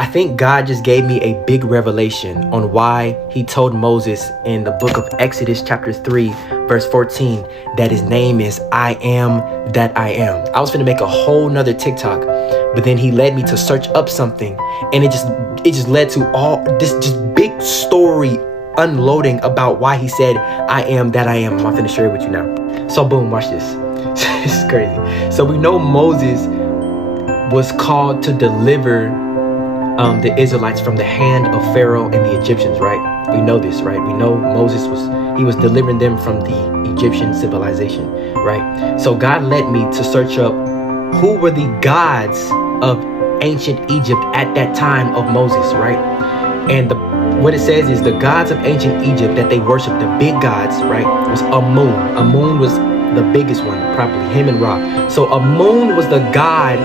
I think God just gave me a big revelation on why he told Moses in the book of Exodus chapter 3, verse 14, that his name is I am that I am. I was finna make a whole nother TikTok, but then he led me to search up something, and it just led to all this just big story unloading about why he said I am that I am. I'm finna share it with you now. So boom, watch this. This is crazy. So we know Moses was called to deliver the Israelites from the hand of Pharaoh and the Egyptians, right? We know this, right? We know Moses was delivering them from the Egyptian civilization, right? So God led me to search up who were the gods of ancient Egypt at that time of Moses, right? And what it says is the gods of ancient Egypt that they worshiped, the big gods, right, was Amun. Amun was the biggest one, probably him and Ra. So Amun was the god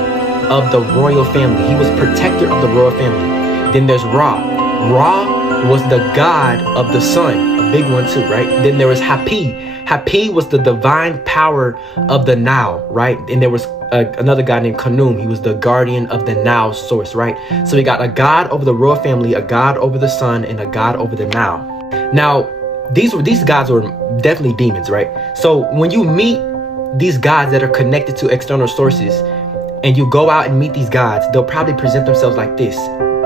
of the royal family. He was protector of the royal family. Then there's Ra. Ra was the god of the sun, a big one too, right? Then there was Hapi. Hapi was the divine power of the Nile, right? And there was another guy named Khnum. He was the guardian of the Nile source, right? So we got a god over the royal family, a god over the sun, and a god over the Nile. Now, these gods were definitely demons, right? So when you meet these gods that are connected to external sources, and you go out and meet these gods, they'll probably present themselves like this.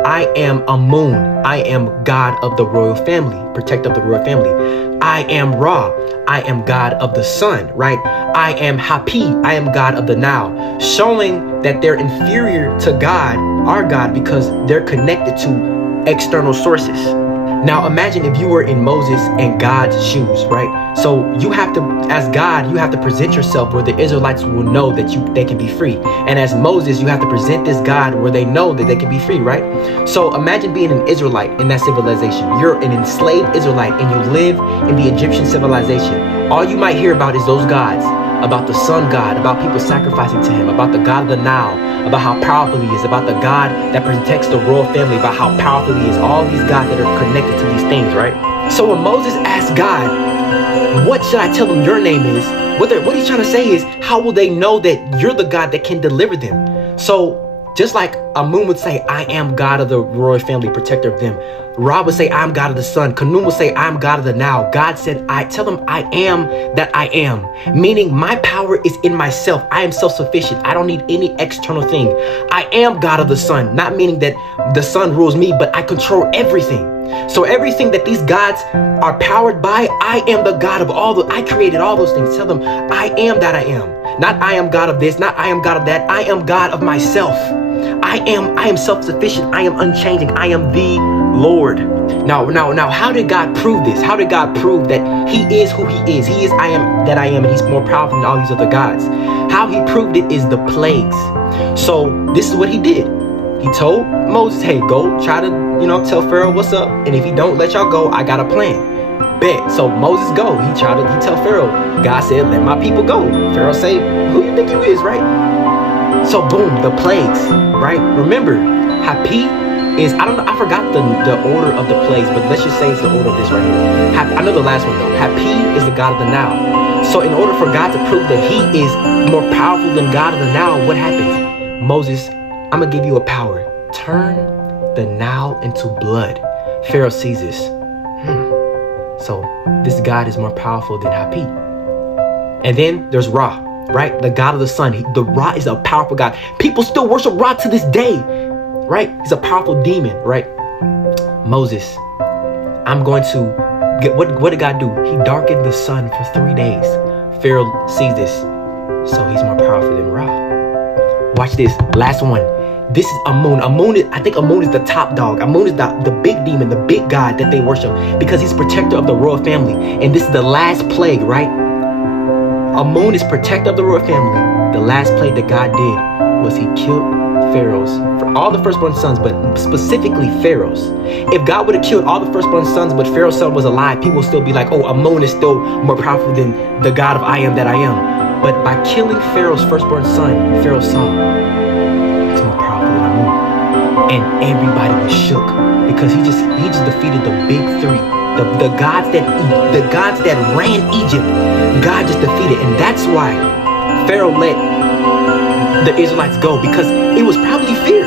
I am Amun. I am God of the royal family, protector of the royal family. I am Ra. I am God of the sun, right? I am Hapi. I am God of the Nile, showing that they're inferior to God, our God, because they're connected to external sources. Now imagine if you were in Moses and God's shoes, right? So you have to, as God, you have to present yourself where the Israelites will know that they can be free. And as Moses, you have to present this God where they know that they can be free, right? So imagine being an Israelite in that civilization. You're an enslaved Israelite and you live in the Egyptian civilization. All you might hear about is those gods, about the sun god, about people sacrificing to him, about the god of the Nile, about how powerful he is, about the God that protects the royal family, about how powerful he is, all these gods that are connected to these things, right? So when Moses asked God, what should I tell them your name is? What he's trying to say is, how will they know that you're the God that can deliver them? So just like Amun would say, I am God of the royal family, protector of them. Ra would say, I'm God of the sun. Khnum would say, I'm God of the Nile. God said, I tell them I am that I am. Meaning my power is in myself. I am self-sufficient. I don't need any external thing. I am God of the sun. Not meaning that the sun rules me, but I control everything. So everything that these gods are powered by, I am the God of I created all those things. Tell them, I am that I am. Not I am God of this, not I am God of that. I am God of myself. I am self-sufficient. I am unchanging. I am the Lord. Now, how did God prove this? How did God prove that he is who he is? He is I am that I am, and he's more powerful than all these other gods. How he proved it is the plagues. So this is what he did. He told Moses, hey, go try to, tell Pharaoh what's up. And if he don't let y'all go, I got a plan. Bet. So Moses go. He tell Pharaoh. God said, let my people go. Pharaoh say, who you think you is, right? So boom, the plagues, right? Remember, Hapi is, I forgot the order of the plagues, but let's just say it's the order of this right here. I know the last one though. Hapi is the God of the Nile. So in order for God to prove that he is more powerful than God of the Nile, what happens? Moses, I'm gonna give you a power. Turn the Nile into blood. Pharaoh sees this. So this God is more powerful than Hapi. And then there's Ra, right? The God of the sun. The Ra is a powerful God. People still worship Ra to this day, right? He's a powerful demon, right? Moses, I'm going to get, what did God do? He darkened the sun for 3 days. Pharaoh sees this. So he's more powerful than Ra. Watch this, last one. This is Amun. I think Amun is the top dog. Amun is the big demon, the big god that they worship because he's protector of the royal family. And this is the last plague, right? Amun is protector of the royal family. The last plague that God did was he killed Pharaoh's, for all the firstborn sons, but specifically Pharaoh's. If God would have killed all the firstborn sons, but Pharaoh's son was alive, people would still be like, oh, Amun is still more powerful than the God of I am that I am. But by killing Pharaoh's firstborn son, Pharaoh saw he's more powerful than Amun. And everybody was shook because he just defeated the big three. The gods that ran Egypt, God just defeated. And that's why Pharaoh let the Israelites go, because it was probably fear.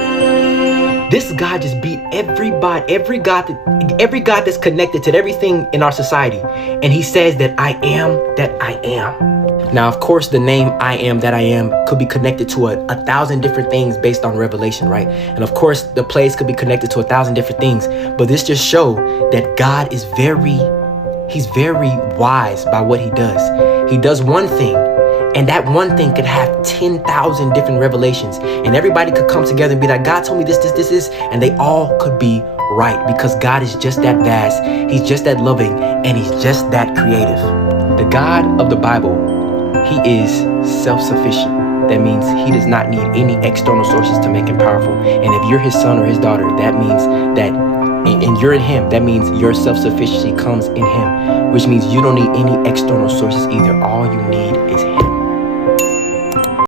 This God just beat every God that's connected to everything in our society. And he says that I am that I am. Now, of course, the name I am that I am could be connected to a 1,000 different things based on revelation, right? And of course, the place could be connected to 1,000 different things. But this just shows that God is he's very wise by what he does. He does one thing, and that one thing could have 10,000 different revelations. And everybody could come together and be like, God told me this, and they all could be right, because God is just that vast. He's just that loving, and he's just that creative. The God of the Bible, he is self-sufficient. That means he does not need any external sources to make him powerful. And if you're his son or his daughter, that means that, and you're in him, that means your self-sufficiency comes in him, which means you don't need any external sources either. All you need is him.